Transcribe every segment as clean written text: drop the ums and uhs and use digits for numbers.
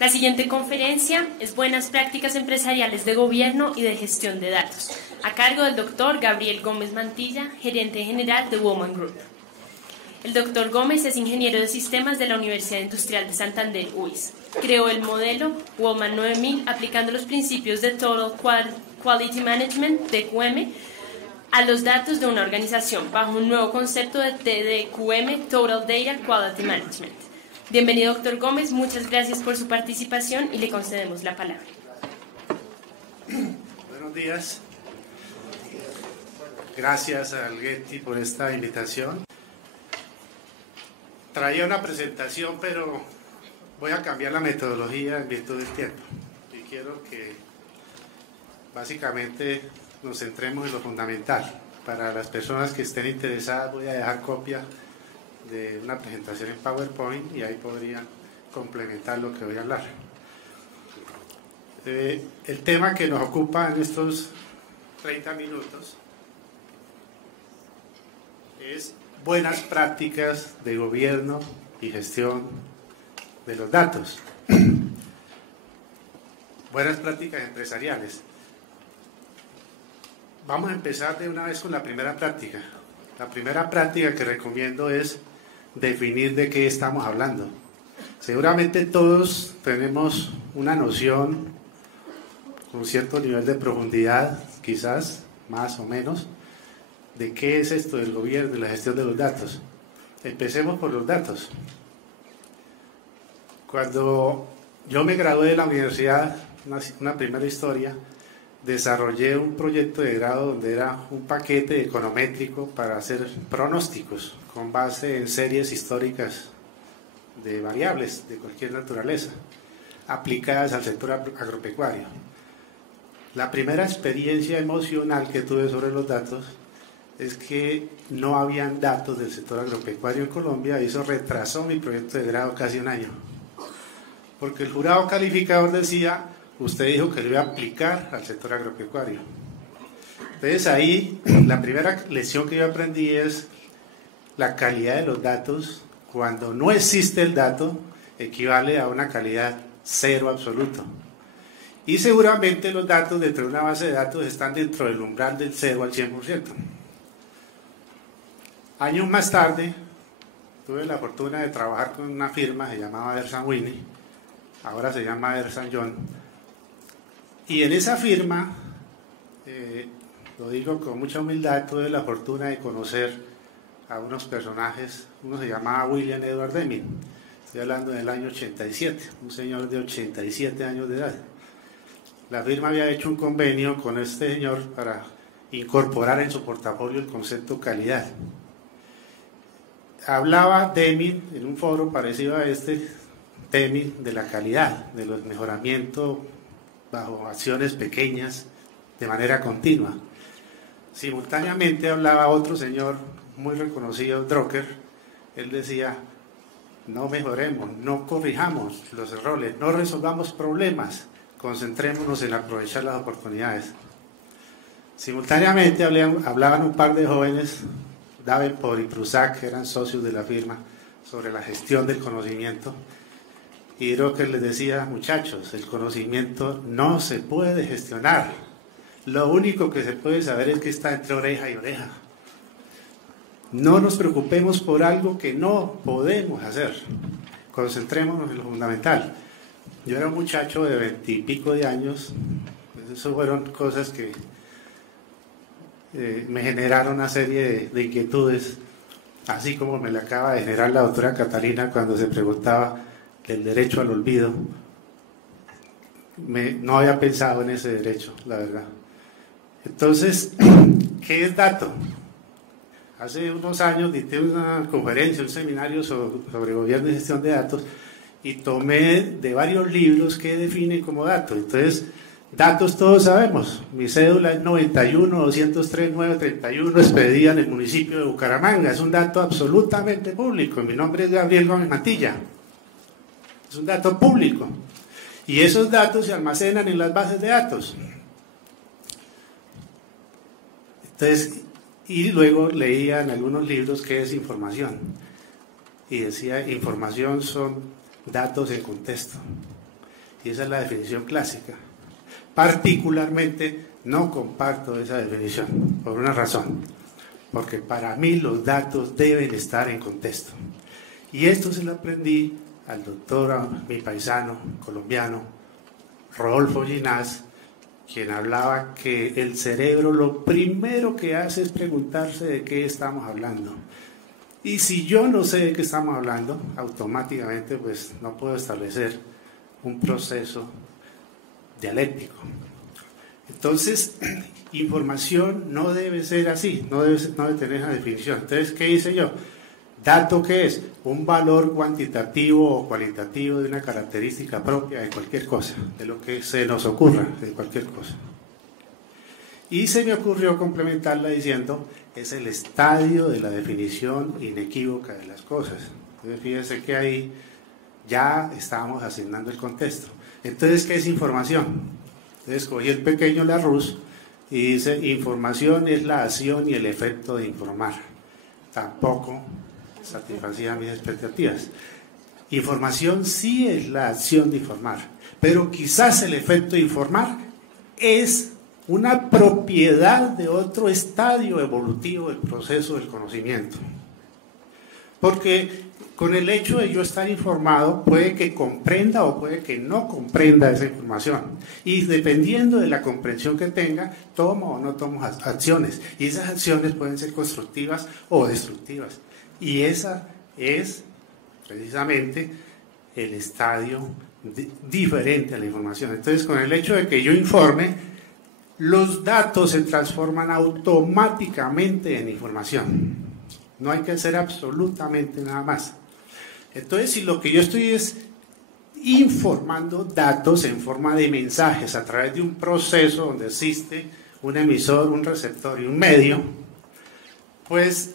La siguiente conferencia es Buenas prácticas empresariales de gobierno y de gestión de datos, a cargo del Dr. Gabriel Gómez Mantilla, gerente general de Woman Group. El Dr. Gómez es ingeniero de sistemas de la Universidad Industrial de Santander, UIS. Creó el modelo Woman 9000 aplicando los principios de Total Quality Management, TQM, a los datos de una organización bajo un nuevo concepto de TDQM, Total Data Quality Management. Bienvenido, doctor Gómez, muchas gracias por su participación y le concedemos la palabra. Buenos días. Gracias al Getty por esta invitación. Traía una presentación, pero voy a cambiar la metodología en virtud del tiempo. Y quiero que básicamente nos centremos en lo fundamental. Para las personas que estén interesadas voy a dejar copia de una presentación en PowerPoint y ahí podrían complementar lo que voy a hablar. El tema que nos ocupa en estos 30 minutos es buenas prácticas de gobierno y gestión de los datos. Buenas prácticas empresariales. Vamos a empezar de una vez con la primera práctica. La primera práctica que recomiendo es definir de qué estamos hablando. Seguramente todos tenemos una noción con cierto nivel de profundidad, quizás más o menos, de qué es esto del gobierno y la gestión de los datos. Empecemos por los datos. Cuando yo me gradué de la universidad, una primera historia, desarrollé un proyecto de grado donde era un paquete econométrico para hacer pronósticos con base en series históricas de variables de cualquier naturaleza aplicadas al sector agropecuario. La primera experiencia emocional que tuve sobre los datos es que no habían datos del sector agropecuario en Colombia y eso retrasó mi proyecto de grado casi un año, porque el jurado calificador decía: usted dijo que lo iba a aplicar al sector agropecuario. Entonces ahí la primera lección que yo aprendí es la calidad de los datos. Cuando no existe el dato, equivale a una calidad cero absoluto. Y seguramente los datos dentro de una base de datos están dentro del umbral del 0 al 100%. Años más tarde, tuve la fortuna de trabajar con una firma que se llamaba Ernst & Whinney, ahora se llama Ernst & Young. Y en esa firma, lo digo con mucha humildad, tuve la fortuna de conocer a unos personajes. Uno se llamaba William Edward Deming, estoy hablando del año 87, un señor de 87 años de edad. La firma había hecho un convenio con este señor para incorporar en su portafolio el concepto calidad. Hablaba Deming en un foro parecido a este, Deming, de la calidad, de los mejoramientos bajo acciones pequeñas, de manera continua. Simultáneamente hablaba otro señor muy reconocido, Drucker. Él decía: no mejoremos, no corrijamos los errores, no resolvamos problemas, concentrémonos en aprovechar las oportunidades. Simultáneamente hablaban un par de jóvenes, Davenport y Prusak, que eran socios de la firma, sobre la gestión del conocimiento. Y Drucker les decía: muchachos, el conocimiento no se puede gestionar. Lo único que se puede saber es que está entre oreja y oreja. No nos preocupemos por algo que no podemos hacer. Concentrémonos en lo fundamental. Yo era un muchacho de 20 y pico de años. Eso fueron cosas que me generaron una serie de inquietudes, así como me la acaba de generar la doctora Catalina cuando se preguntaba del derecho al olvido. No había pensado en ese derecho, la verdad. Entonces, ¿qué es dato? Hace unos años dicté una conferencia, un seminario sobre gobierno y gestión de datos, y tomé de varios libros que definen como datos. Entonces, datos todos sabemos. Mi cédula es 91-203-931, expedida en el municipio de Bucaramanga. Es un dato absolutamente público. Mi nombre es Gabriel Gómez Mantilla. Es un dato público. Y esos datos se almacenan en las bases de datos. Entonces, y luego leía en algunos libros qué es información. Y decía: información son datos en contexto. y esa es la definición clásica. Particularmente no comparto esa definición, por una razón, porque para mí los datos deben estar en contexto. Y esto se lo aprendí al doctor, a mi paisano colombiano, Rodolfo Ginás, quien hablaba que el cerebro lo primero que hace es preguntarse de qué estamos hablando. Y si yo no sé de qué estamos hablando, automáticamente pues no puedo establecer un proceso dialéctico. Entonces, información no debe ser así, no debe tener esa definición. Entonces, ¿qué hice yo? ¿Dato qué es? Un valor cuantitativo o cualitativo de una característica propia de cualquier cosa, de lo que se nos ocurra, de cualquier cosa. Y se me ocurrió complementarla diciendo, es el estadio de la definición inequívoca de las cosas. Entonces, fíjense que ahí ya estábamos asignando el contexto. Entonces, ¿qué es información? Entonces, cogí el pequeño Larousse y dice, información es la acción y el efecto de informar. Tampoco satisfacía mis expectativas. Información sí es la acción de informar, pero quizás el efecto de informar es una propiedad de otro estadio evolutivo del proceso del conocimiento. Porque con el hecho de yo estar informado, puede que comprenda o puede que no comprenda esa información. Y dependiendo de la comprensión que tenga, tomo o no tomo acciones. Y esas acciones pueden ser constructivas o destructivas. Y esa es precisamente el estadio diferente a la información. Entonces, con el hecho de que yo informe, los datos se transforman automáticamente en información. No hay que hacer absolutamente nada más. Entonces, si lo que yo estoy es informando datos en forma de mensajes a través de un proceso donde existe un emisor, un receptor y un medio, pues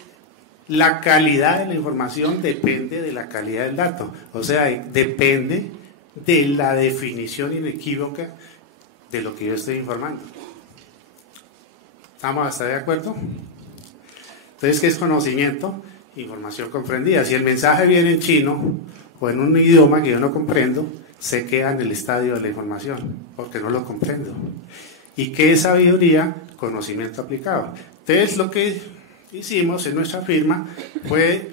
la calidad de la información depende de la calidad del dato. O sea, depende de la definición inequívoca de lo que yo estoy informando. ¿Estamos hasta de acuerdo? Entonces, ¿qué es conocimiento? Información comprendida. Si el mensaje viene en chino o en un idioma que yo no comprendo, se queda en el estadio de la información, porque no lo comprendo. ¿Y qué es sabiduría? Conocimiento aplicado. Entonces, lo que hicimos en nuestra firma fue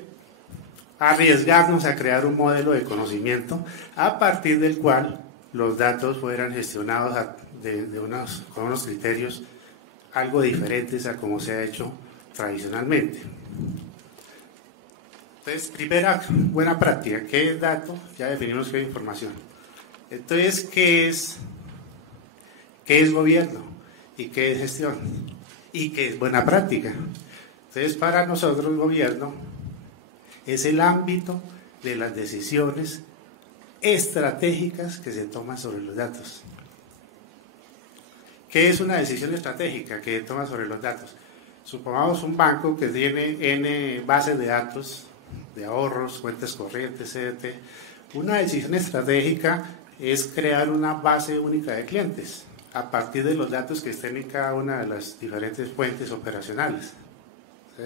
arriesgarnos a crear un modelo de conocimiento a partir del cual los datos fueran gestionados con unos criterios algo diferentes a como se ha hecho tradicionalmente. Entonces, primera buena práctica, ¿qué es dato? Ya definimos qué es información. Entonces, ¿qué es gobierno? ¿Y qué es gestión? ¿Y qué es buena práctica? Entonces, para nosotros el gobierno es el ámbito de las decisiones estratégicas que se toman sobre los datos. ¿Qué es una decisión estratégica que se toma sobre los datos? Supongamos un banco que tiene N bases de datos, de ahorros, cuentas corrientes, etc. Una decisión estratégica es crear una base única de clientes a partir de los datos que estén en cada una de las diferentes fuentes operacionales. ¿Sí?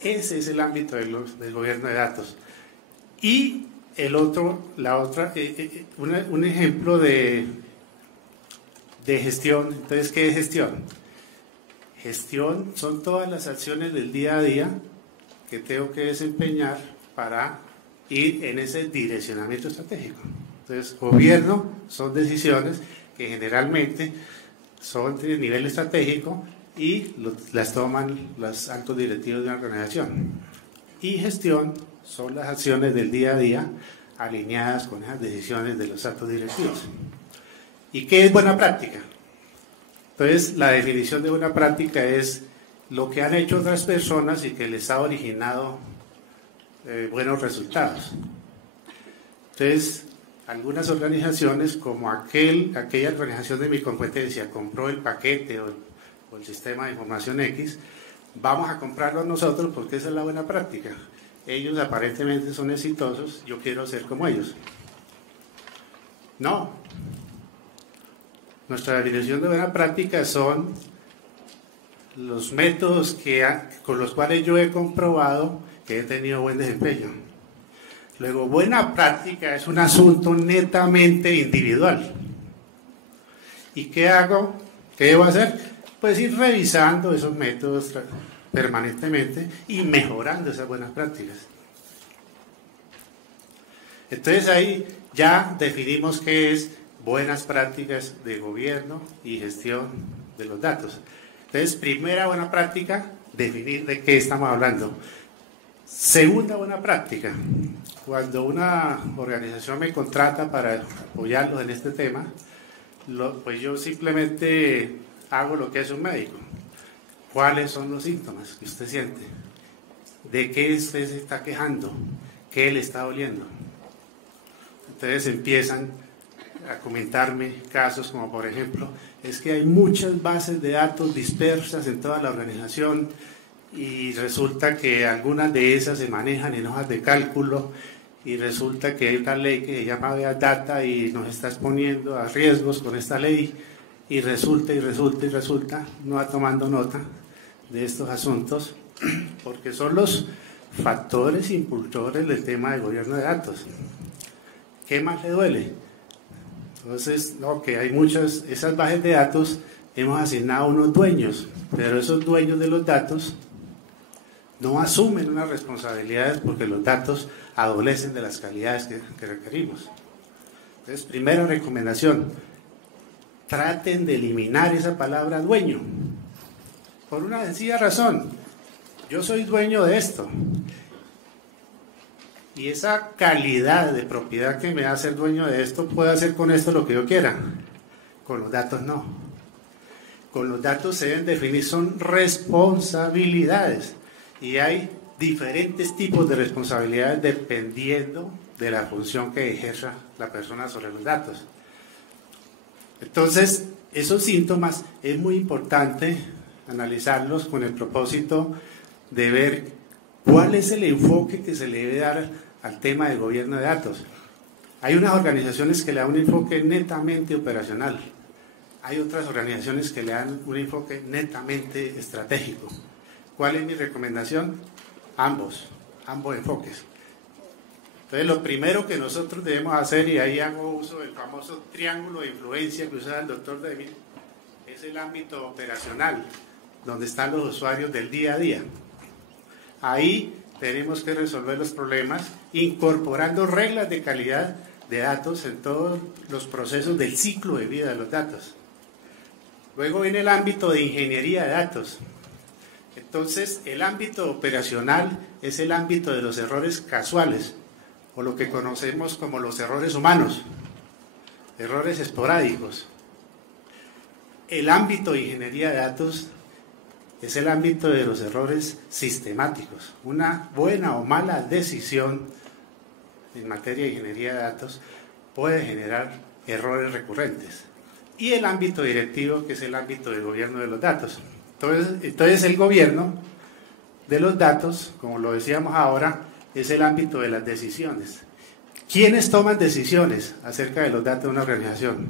Ese es el ámbito del gobierno de datos. Y un ejemplo de gestión. Entonces, ¿qué es gestión? Gestión son todas las acciones del día a día que tengo que desempeñar para ir en ese direccionamiento estratégico. Entonces, gobierno son decisiones que generalmente son de nivel estratégico y las toman los altos directivos de una organización. Y gestión son las acciones del día a día alineadas con esas decisiones de los altos directivos. ¿Y qué es buena práctica? Entonces, la definición de buena práctica es lo que han hecho otras personas y que les ha originado buenos resultados. Entonces, algunas organizaciones, como aquella organización de mi competencia, compró el paquete o el sistema de información X, vamos a comprarlo nosotros porque esa es la buena práctica. Ellos aparentemente son exitosos, yo quiero ser como ellos. No. Nuestra definición de buena práctica son los métodos con los cuales yo he comprobado que he tenido buen desempeño. Luego, buena práctica es un asunto netamente individual. ¿Y qué hago? ¿Qué debo hacer? Pues ir revisando esos métodos permanentemente y mejorando esas buenas prácticas. Entonces ahí ya definimos qué es buenas prácticas de gobierno y gestión de los datos. Entonces, primera buena práctica, definir de qué estamos hablando. Segunda buena práctica, cuando una organización me contrata para apoyarlos en este tema, pues yo simplemente hago lo que hace un médico. ¿Cuáles son los síntomas que usted siente? ¿De qué usted se está quejando? ¿Qué le está doliendo? Entonces empiezan a comentarme casos como, por ejemplo, es que hay muchas bases de datos dispersas en toda la organización y resulta que algunas de esas se manejan en hojas de cálculo y resulta que hay una ley que se llama Big Data y nos está exponiendo a riesgos con esta ley y resulta, no va tomando nota de estos asuntos porque son los factores impulsores del tema de gobierno de datos. ¿Qué más le duele? Entonces, no, que hay muchas, esas bases de datos hemos asignado a unos dueños, pero esos dueños de los datos no asumen unas responsabilidades porque los datos adolecen de las calidades que requerimos. Entonces, primera recomendación, traten de eliminar esa palabra dueño, por una sencilla razón, yo soy dueño de esto, y esa calidad de propiedad que me hace ser dueño de esto, puedo hacer con esto lo que yo quiera, con los datos no. Con los datos se deben definir, son responsabilidades, y hay diferentes tipos de responsabilidades dependiendo de la función que ejerza la persona sobre los datos. Entonces, esos síntomas es muy importante analizarlos con el propósito de ver cuál es el enfoque que se le debe dar al tema del gobierno de datos. Hay unas organizaciones que le dan un enfoque netamente operacional, hay otras organizaciones que le dan un enfoque netamente estratégico. ¿Cuál es mi recomendación? Ambos enfoques. Entonces, lo primero que nosotros debemos hacer, y ahí hago uso del famoso triángulo de influencia que usa el doctor David, es el ámbito operacional, donde están los usuarios del día a día. Ahí tenemos que resolver los problemas incorporando reglas de calidad de datos en todos los procesos del ciclo de vida de los datos. Luego viene el ámbito de ingeniería de datos. Entonces, el ámbito operacional es el ámbito de los errores casuales, o lo que conocemos como los errores humanos, errores esporádicos. El ámbito de ingeniería de datos es el ámbito de los errores sistemáticos. Una buena o mala decisión en materia de ingeniería de datos puede generar errores recurrentes. Y el ámbito directivo, que es el ámbito del gobierno de los datos. Entonces el gobierno de los datos, como lo decíamos ahora, es el ámbito de las decisiones. ¿Quiénes toman decisiones acerca de los datos de una organización?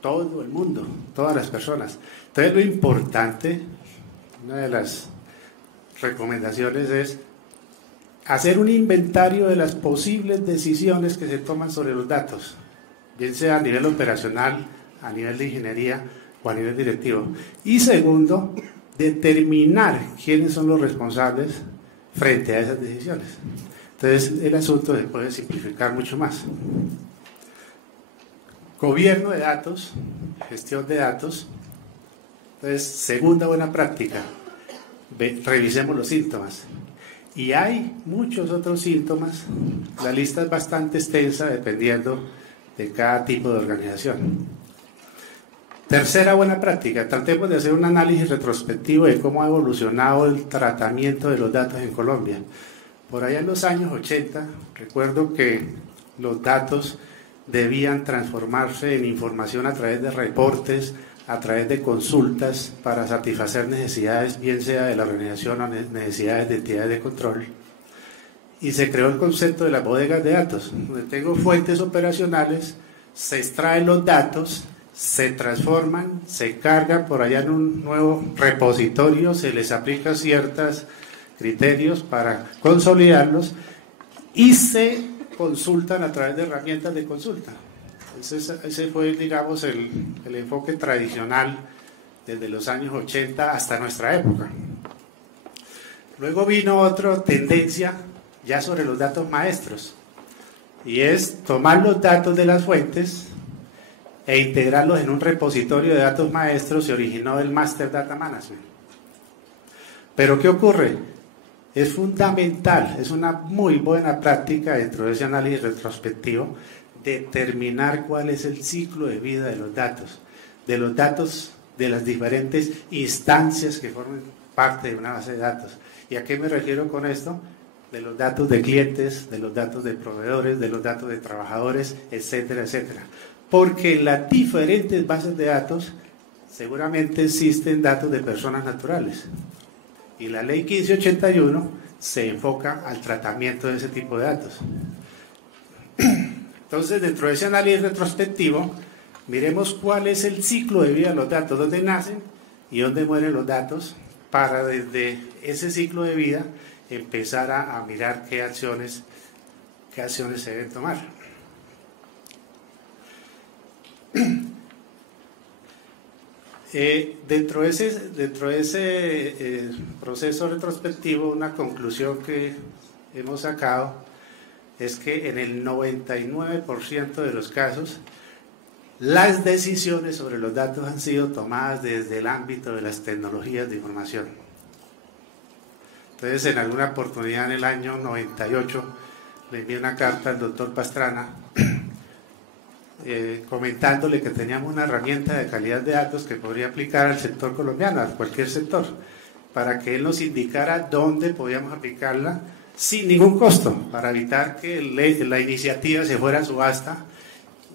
Todo el mundo, todas las personas. Entonces lo importante, una de las recomendaciones es hacer un inventario de las posibles decisiones que se toman sobre los datos, bien sea a nivel operacional, a nivel de ingeniería o a nivel directivo. Y segundo, determinar quiénes son los responsables frente a esas decisiones. Entonces el asunto se puede simplificar mucho más. Gobierno de datos, gestión de datos. Entonces, segunda buena práctica, revisemos los síntomas. Y hay muchos otros síntomas, la lista es bastante extensa dependiendo de cada tipo de organización. Tercera buena práctica, tratemos de hacer un análisis retrospectivo de cómo ha evolucionado el tratamiento de los datos en Colombia. Por allá en los años 80, recuerdo que los datos debían transformarse en información a través de reportes, a través de consultas para satisfacer necesidades, bien sea de la organización o necesidades de entidades de control. Y se creó el concepto de las bodegas de datos, donde tengo fuentes operacionales, se extraen los datos, se transforman, se cargan por allá en un nuevo repositorio, se les aplica ciertas criterios para consolidarlos y se consultan a través de herramientas de consulta. Ese fue, digamos, el enfoque tradicional desde los años 80 hasta nuestra época. Luego vino otra tendencia ya sobre los datos maestros, y es tomar los datos de las fuentes e integrarlos en un repositorio de datos maestros. Se originó el Master Data Management. Pero ¿qué ocurre? Es fundamental, es una muy buena práctica dentro de ese análisis retrospectivo, determinar cuál es el ciclo de vida de los datos de las diferentes instancias que forman parte de una base de datos. ¿Y a qué me refiero con esto? De los datos de clientes, de los datos de proveedores, de los datos de trabajadores, etcétera, etcétera. Porque en las diferentes bases de datos seguramente existen datos de personas naturales. Y la ley 1581 se enfoca al tratamiento de ese tipo de datos. Entonces, dentro de ese análisis retrospectivo, miremos cuál es el ciclo de vida de los datos, dónde nacen y dónde mueren los datos, para desde ese ciclo de vida empezar a mirar qué acciones se deben tomar. Dentro de ese proceso retrospectivo, una conclusión que hemos sacado es que en el 99% de los casos las decisiones sobre los datos han sido tomadas desde el ámbito de las tecnologías de información. Entonces, en alguna oportunidad en el año 98 le envié una carta al doctor Pastrana comentándole que teníamos una herramienta de calidad de datos que podría aplicar al sector colombiano, a cualquier sector, para que él nos indicara dónde podíamos aplicarla sin ningún costo, para evitar que la iniciativa se fuera a subasta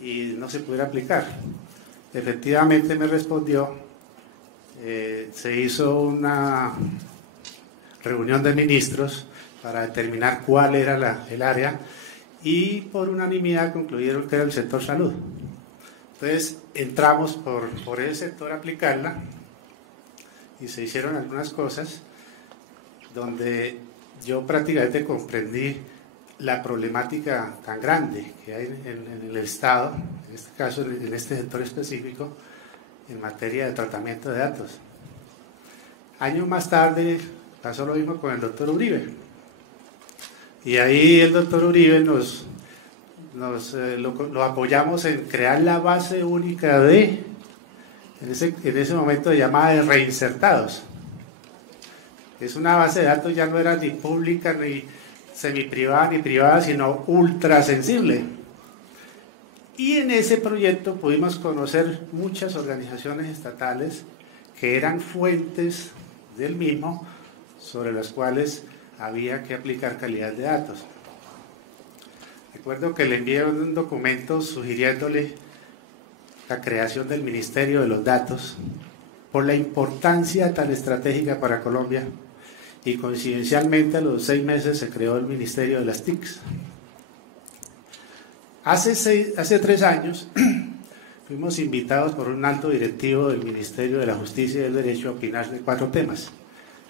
y no se pudiera aplicar. Efectivamente me respondió, se hizo una reunión de ministros para determinar cuál era el área, y por unanimidad concluyeron que era el sector salud. Entonces entramos por ese sector a aplicarla, y se hicieron algunas cosas donde yo prácticamente comprendí la problemática tan grande que hay en el Estado, en este caso en este sector específico, en materia de tratamiento de datos. Años más tarde pasó lo mismo con el doctor Uribe. Y ahí el doctor Uribe lo apoyamos en crear la base única en ese momento llamada de reinsertados. Es una base de datos, ya no era ni pública, ni semiprivada, ni privada, sino ultra sensible. Y en ese proyecto pudimos conocer muchas organizaciones estatales que eran fuentes del mismo, sobre las cuales había que aplicar calidad de datos. Recuerdo que le envié un documento sugiriéndole la creación del Ministerio de los Datos por la importancia tan estratégica para Colombia, y coincidencialmente a los 6 meses se creó el Ministerio de las TICs. Hace 3 años fuimos invitados por un alto directivo del Ministerio de la Justicia y del Derecho a opinar de 4 temas: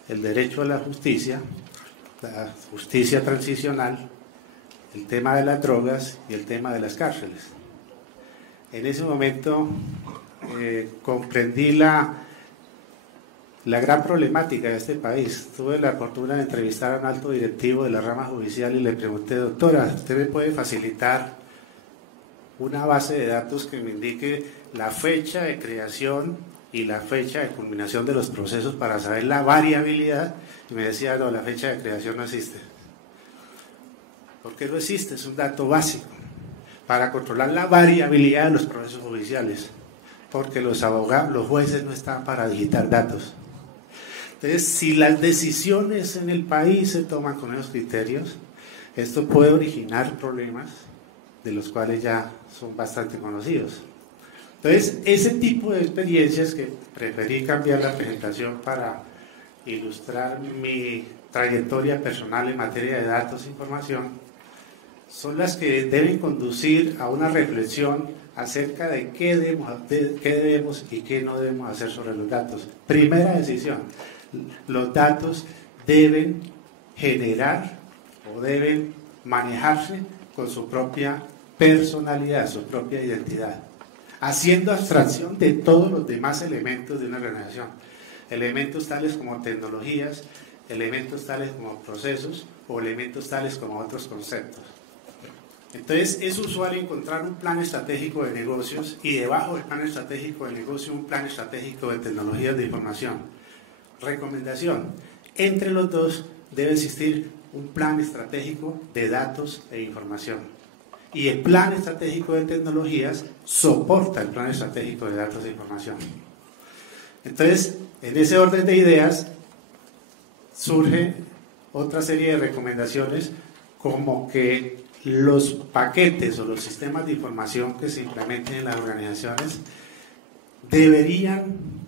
el derecho a la justicia transicional, el tema de las drogas y el tema de las cárceles. En ese momento comprendí la gran problemática de este país. Tuve la fortuna de entrevistar a un alto directivo de la rama judicial y le pregunté: doctora, ¿usted me puede facilitar una base de datos que me indique la fecha de creación y la fecha de culminación de los procesos para saber la variabilidad? Y me decía: no, la fecha de creación no existe. ¿Por qué no existe? Es un dato básico para controlar la variabilidad de los procesos judiciales, porque los jueces no están para digitar datos. Entonces, si las decisiones en el país se toman con esos criterios, esto puede originar problemas de los cuales ya son bastante conocidos. Entonces, ese tipo de experiencias, que preferí cambiar la presentación para ilustrar mi trayectoria personal en materia de datos e información, son las que deben conducir a una reflexión acerca de qué debemos y qué no debemos hacer sobre los datos. Primera decisión: los datos deben generar o deben manejarse con su propia personalidad, su propia identidad, haciendo abstracción de todos los demás elementos de una organización. Elementos tales como tecnologías, elementos tales como procesos o elementos tales como otros conceptos. Entonces es usual encontrar un plan estratégico de negocios y debajo del plan estratégico de negocio un plan estratégico de tecnologías de información. Recomendación: entre los dos debe existir un plan estratégico de datos e información. Y el plan estratégico de tecnologías soporta el plan estratégico de datos e información. Entonces, en ese orden de ideas, surge otra serie de recomendaciones, como que los paquetes o los sistemas de información que se implementen en las organizaciones deberían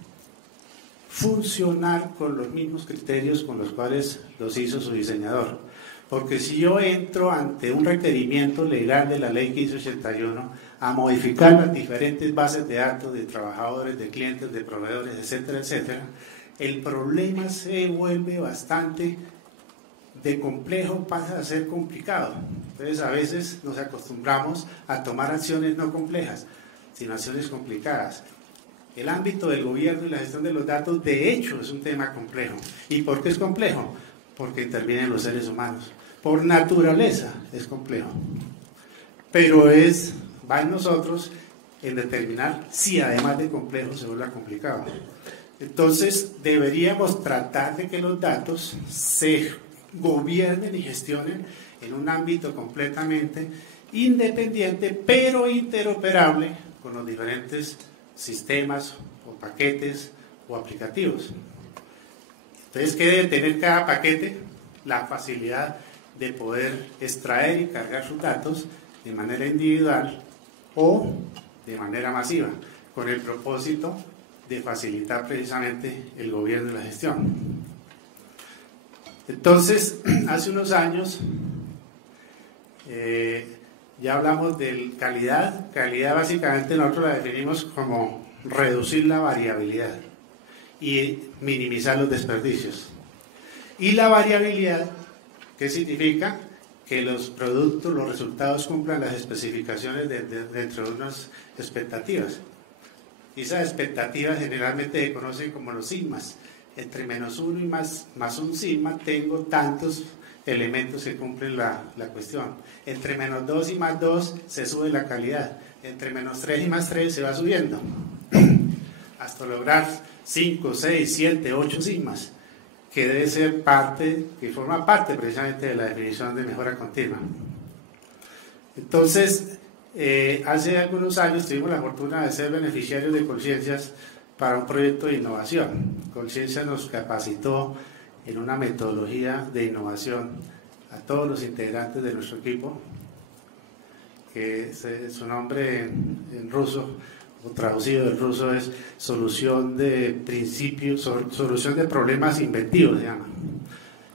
funcionar con los mismos criterios con los cuales los hizo su diseñador. Porque si yo entro ante un requerimiento legal de la ley 1581 a modificar las diferentes bases de datos de trabajadores, de clientes, de proveedores, etcétera, etcétera, el problema se vuelve bastante de complejo, pasa a ser complicado. Entonces a veces nos acostumbramos a tomar acciones no complejas, sino acciones complicadas. El ámbito del gobierno y la gestión de los datos, de hecho, es un tema complejo. ¿Y por qué es complejo? Porque intervienen los seres humanos. Por naturaleza es complejo. Pero va en nosotros en determinar si además de complejo se vuelve complicado. Entonces deberíamos tratar de que los datos se gobiernen y gestionen en un ámbito completamente independiente, pero interoperable con los diferentes sistemas o paquetes o aplicativos. Entonces, ¿qué debe tener cada paquete? La facilidad de poder extraer y cargar sus datos de manera individual o de manera masiva, con el propósito de facilitar precisamente el gobierno y la gestión. Entonces, hace unos años ya hablamos de calidad. Calidad básicamente nosotros la definimos como reducir la variabilidad y minimizar los desperdicios. Y la variabilidad, ¿qué significa? Que los productos, los resultados cumplan las especificaciones dentro de unas expectativas. Y esas expectativas generalmente se conocen como los sigmas. Entre -1 y más un sigma tengo tantos elementos que cumplen la cuestión. Entre -2 y +2 se sube la calidad. Entre -3 y +3 se va subiendo hasta lograr 5, 6, 7, 8 sigmas, que debe ser parte, que forma parte precisamente de la definición de mejora continua. Entonces, hace algunos años tuvimos la fortuna de ser beneficiarios de Colciencias para un proyecto de innovación. Colciencias nos capacitó en una metodología de innovación a todos los integrantes de nuestro equipo, que su nombre en ruso, o traducido del ruso, es solución de principios, solución de problemas inventivos, se llama.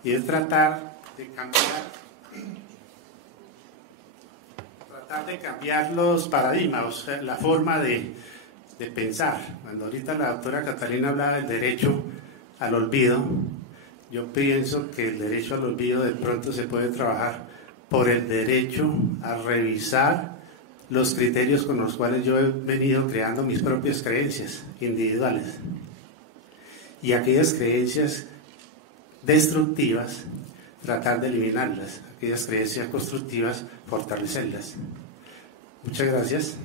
Y es tratar de cambiar los paradigmas, o sea, la forma de pensar. Cuando ahorita la doctora Catalina hablaba del derecho al olvido, yo pienso que el derecho al olvido de pronto se puede trabajar por el derecho a revisar los criterios con los cuales yo he venido creando mis propias creencias individuales, y aquellas creencias destructivas tratar de eliminarlas, aquellas creencias constructivas fortalecerlas. Muchas gracias.